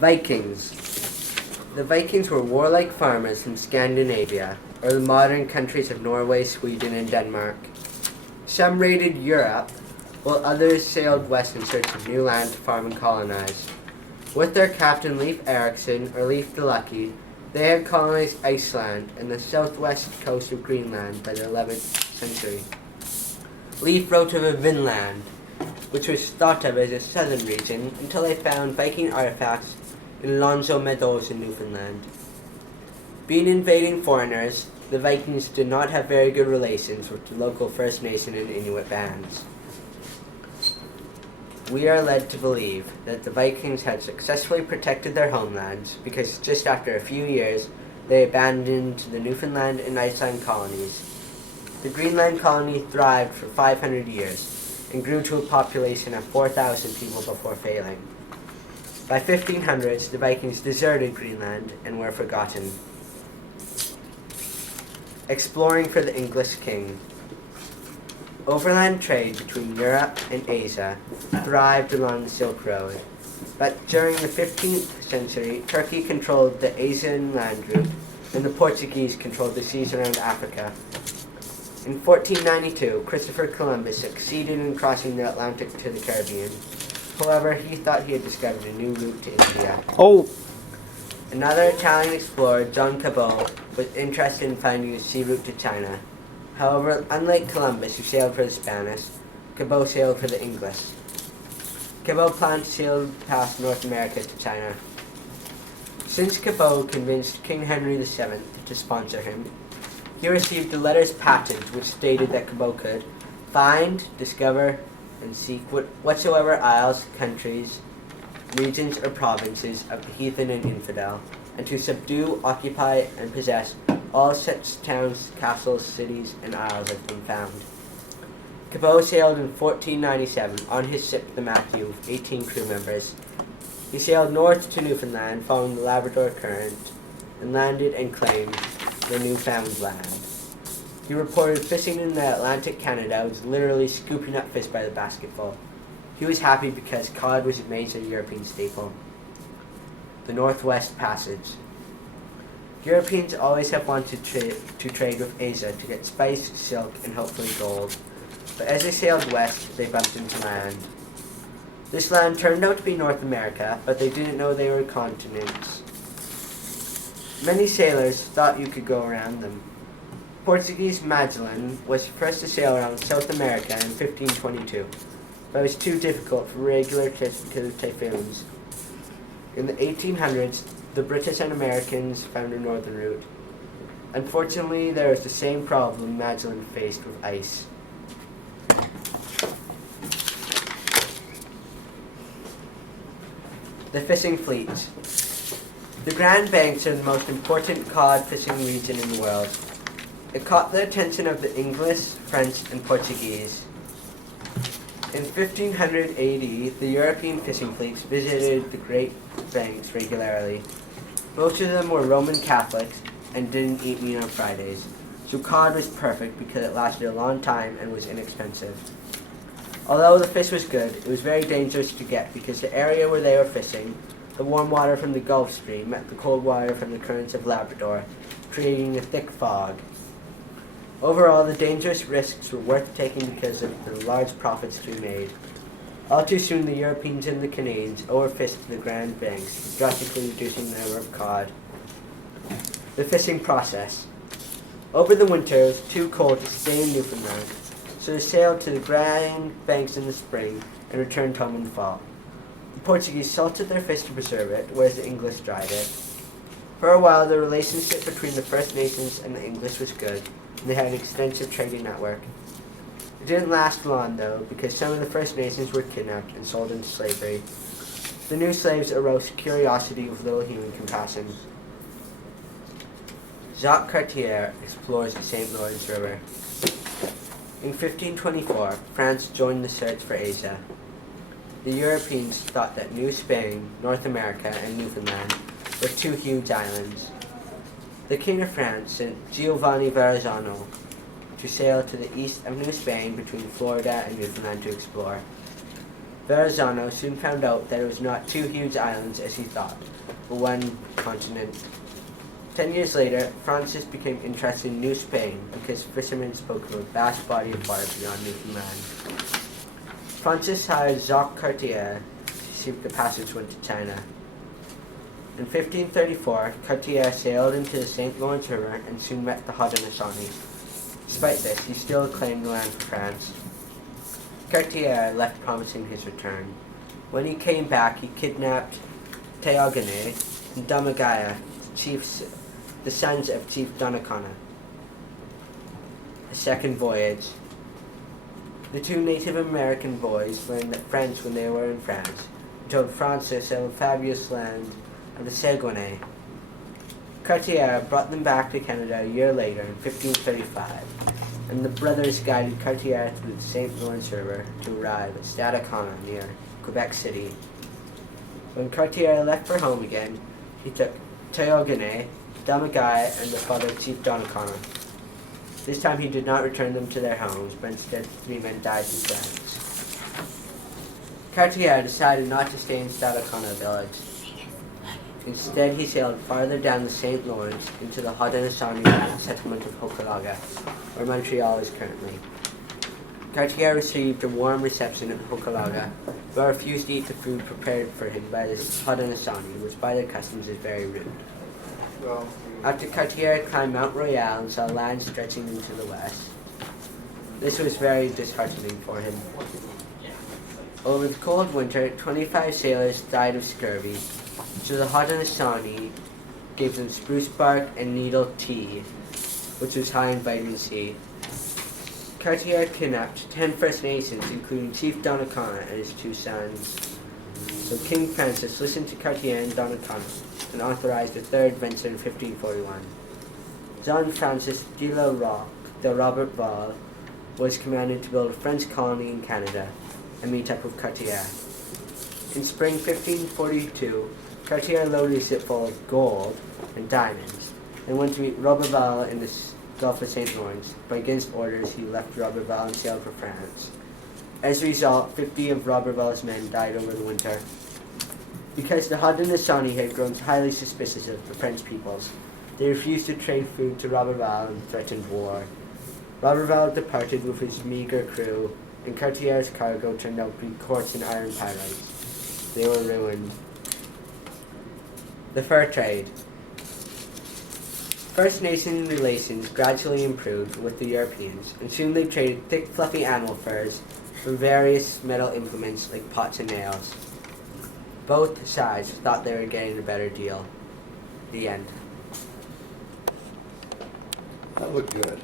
Vikings. The Vikings were warlike farmers from Scandinavia, or the modern countries of Norway, Sweden, and Denmark. Some raided Europe, while others sailed west in search of new land to farm and colonize. With their captain Leif Erikson, or Leif the Lucky, they had colonized Iceland and the southwest coast of Greenland by the 11th century. Leif wrote of Vinland, which was thought of as a southern region until they found Viking artifacts in Lonzo Meadows in Newfoundland. Being invading foreigners, the Vikings did not have very good relations with the local First Nation and Inuit bands. We are led to believe that the Vikings had successfully protected their homelands because just after a few years, they abandoned the Newfoundland and Iceland colonies. The Greenland colony thrived for 500 years and grew to a population of 4,000 people before failing. By 1500s, the Vikings deserted Greenland and were forgotten. Exploring for the English king. Overland trade between Europe and Asia thrived along the Silk Road, but during the 15th century, Turkey controlled the Asian land route and the Portuguese controlled the seas around Africa. In 1492, Christopher Columbus succeeded in crossing the Atlantic to the Caribbean. However, he thought he had discovered a new route to India. Another Italian explorer, John Cabot, was interested in finding a sea route to China. However, unlike Columbus, who sailed for the Spanish, Cabot sailed for the English. Cabot planned to sail past North America to China. Since Cabot convinced King Henry VII to sponsor him, he received a letter's patent which stated that Cabot could find, discover, and seek whatsoever isles, countries, regions, or provinces of the heathen and infidel, and to subdue, occupy, and possess all such towns, castles, cities, and isles as been found. Cabot sailed in 1497 on his ship the Matthew with 18 crew members. He sailed north to Newfoundland following the Labrador Current and landed and claimed the newfound land. He reported fishing in the Atlantic Canada was literally scooping up fish by the basketful. He was happy because cod was a major European staple. The Northwest Passage. Europeans always have wanted to trade with Asia to get spice, silk, and hopefully gold. But as they sailed west, they bumped into land. This land turned out to be North America, but they didn't know they were continents. Many sailors thought you could go around them. Portuguese Magellan was the first to sail around South America in 1522, but it was too difficult for regular trips because of typhoons. In the 1800s, the British and Americans found a northern route. Unfortunately, there was the same problem Magellan faced with ice. The fishing fleet. The Grand Banks are the most important cod fishing region in the world. It caught the attention of the English, French, and Portuguese. In 1500 AD, the European fishing fleets visited the Great Banks regularly. Most of them were Roman Catholics and didn't eat meat on Fridays, so cod was perfect because it lasted a long time and was inexpensive. Although the fish was good, it was very dangerous to get because the area where they were fishing, the warm water from the Gulf Stream met the cold water from the currents of Labrador, creating a thick fog. Overall, the dangerous risks were worth taking because of the large profits to be made. All too soon, the Europeans and the Canadians overfished the Grand Banks, drastically reducing the number of cod. The fishing process. Over the winter, it was too cold to stay in Newfoundland, so they sailed to the Grand Banks in the spring and returned home in the fall. The Portuguese salted their fish to preserve it, whereas the English dried it. For a while, the relationship between the First Nations and the English was good, and they had an extensive trading network. It didn't last long, though, because some of the First Nations were kidnapped and sold into slavery. The new slaves aroused curiosity with little human compassion. Jacques Cartier explores the St. Lawrence River. In 1524, France joined the search for Asia. The Europeans thought that New Spain, North America, and Newfoundland were two huge islands. The King of France sent Giovanni Verrazzano to sail to the east of New Spain between Florida and Newfoundland to explore. Verrazano soon found out that it was not two huge islands as he thought, but one continent. 10 years later, Francis became interested in New Spain because fishermen spoke of a vast body of water beyond Newfoundland. Francis hired Jacques Cartier to seek the passageway to China. In 1534, Cartier sailed into the St. Lawrence River and soon met the Haudenosaunee. Despite this, he still claimed the land for France. Cartier left promising his return. When he came back, he kidnapped Théogène and Damagaya, the sons of Chief Donnacona. A second voyage. The two Native American boys learned French when they were in France and told Francis of the fabulous land of the Saguenay. Cartier brought them back to Canada a year later in 1535, and the brothers guided Cartier through the St. Lawrence River to arrive at Stadacona near Quebec City. When Cartier left for home again, he took Théogène, Damagaya, and the father Chief Donnacona. This time he did not return them to their homes, but instead the three men died in France. Cartier decided not to stay in Stadacona village. Instead, he sailed farther down the St. Lawrence into the Haudenosaunee settlement of Hochelaga, where Montreal is currently. Cartier received a warm reception at Hochelaga, but refused to eat the food prepared for him by the Haudenosaunee, which by their customs is very rude. After Cartier climbed Mount Royal and saw land stretching into the west, this was very disheartening for him. Over the cold winter, 25 sailors died of scurvy, so the Haudenosaunee gave them spruce bark and needle tea, which was high in vitamin C. Cartier kidnapped 10 First Nations, including Chief Donnacona and his two sons. So King Francis listened to Cartier and Donnacona and authorized a third venture in 1541. Jean-Francis de la Roque de Robertval was commanded to build a French colony in Canada and meet up with Cartier. In spring 1542, Cartier loaded a ship full of gold and diamonds and went to meet Roberval in the Gulf of St. Lawrence, but against orders he left Roberval and sailed for France. As a result, 50 of Roberval's men died over the winter. Because the Haudenosaunee had grown highly suspicious of the French peoples, they refused to trade food to Roberval and threatened war. Roberval departed with his meager crew, and Cartier's cargo turned out to be quartz and iron pyrites. They were ruined. The fur trade. First Nation relations gradually improved with the Europeans, and soon they traded thick, fluffy animal furs for various metal implements like pots and nails. Both sides thought they were getting a better deal. The end. That looked good.